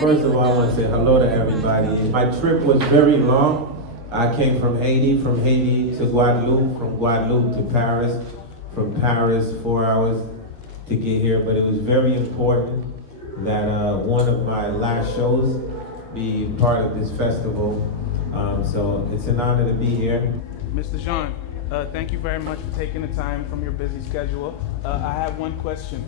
First of all, I want to say hello to everybody. My trip was very long. I came from Haiti to Guadeloupe, from Guadeloupe to Paris, from Paris 4 hours to get here. But it was very important that one of my last shows be part of this festival. So it's an honor to be here. Mr. Jean, thank you very much for taking the time from your busy schedule. I have one question.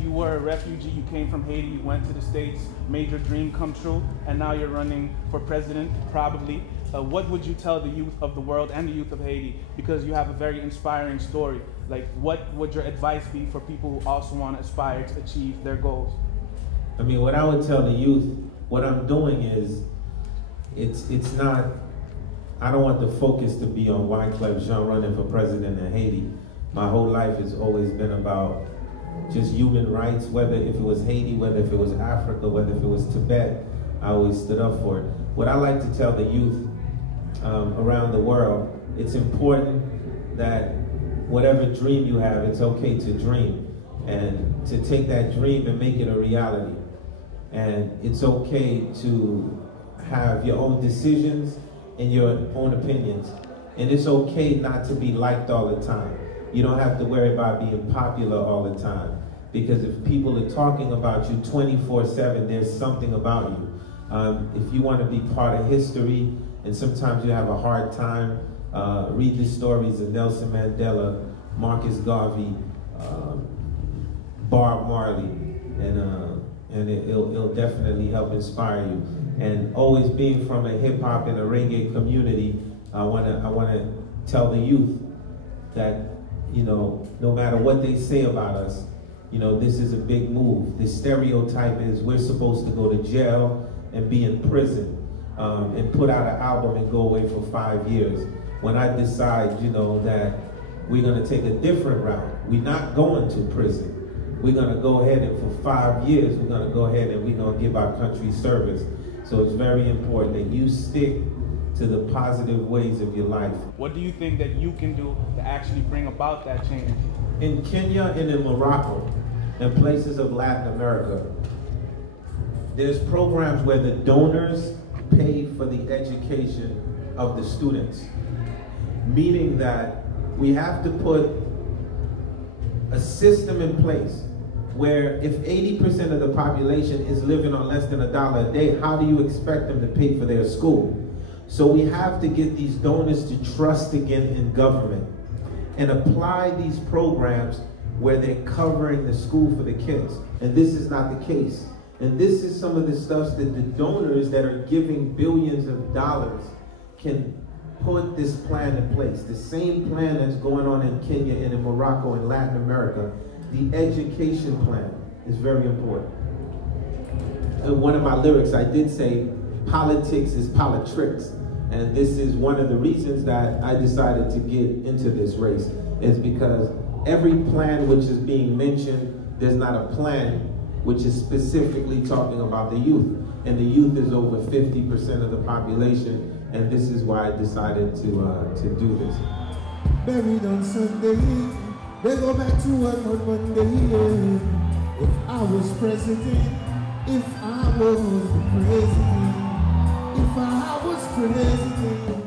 You were a refugee, you came from Haiti, you went to the States, made your dream come true, and now you're running for president, probably. What would you tell the youth of the world and the youth of Haiti? Because you have a very inspiring story. Like, what would your advice be for people who also want to aspire to achieve their goals? I mean, what I would tell the youth, what I'm doing is, it's not, I don't want the focus to be on Wyclef Jean running for president in Haiti. My whole life has always been about just human rights, whether if it was Haiti, whether if it was Africa, whether if it was Tibet, I always stood up for it. What I like to tell the youth around the world, it's important that whatever dream you have, it's okay to dream and to take that dream and make it a reality. And it's okay to have your own decisions and your own opinions. And it's okay not to be liked all the time. You don't have to worry about being popular all the time. Because if people are talking about you 24/7, there's something about you. If you want to be part of history, and sometimes you have a hard time, read the stories of Nelson Mandela, Marcus Garvey, Bob Marley, and it'll definitely help inspire you. And always being from a hip hop and a reggae community, I wanna tell the youth that, you know, no matter what they say about us, you know, this is a big move. The stereotype is we're supposed to go to jail and be in prison and put out an album and go away for 5 years. When I decide, you know, that we're gonna take a different route, we're not going to prison. We're gonna go ahead and for 5 years, we're gonna go ahead and we're gonna give our country service. So it's very important that you stick to the positive ways of your life. What do you think that you can do to actually bring about that change? In Kenya and in Morocco, and places of Latin America, there's programs where the donors pay for the education of the students. Meaning that we have to put a system in place where if 80% of the population is living on less than $1 a day, how do you expect them to pay for their school? So we have to get these donors to trust again in government and apply these programs where they're covering the school for the kids. And this is not the case. And this is some of the stuff that the donors that are giving billions of dollars can put this plan in place. The same plan that's going on in Kenya and in Morocco and Latin America. The education plan is very important. In one of my lyrics, I did say, politics is politricks. And this is one of the reasons that I decided to get into this race, is because every plan which is being mentioned, there's not a plan which is specifically talking about the youth. And the youth is over 50% of the population, and this is why I decided to do this. Buried on Sunday, they go back to work on Monday. Yeah. If I was president, if I was the president, if I was president.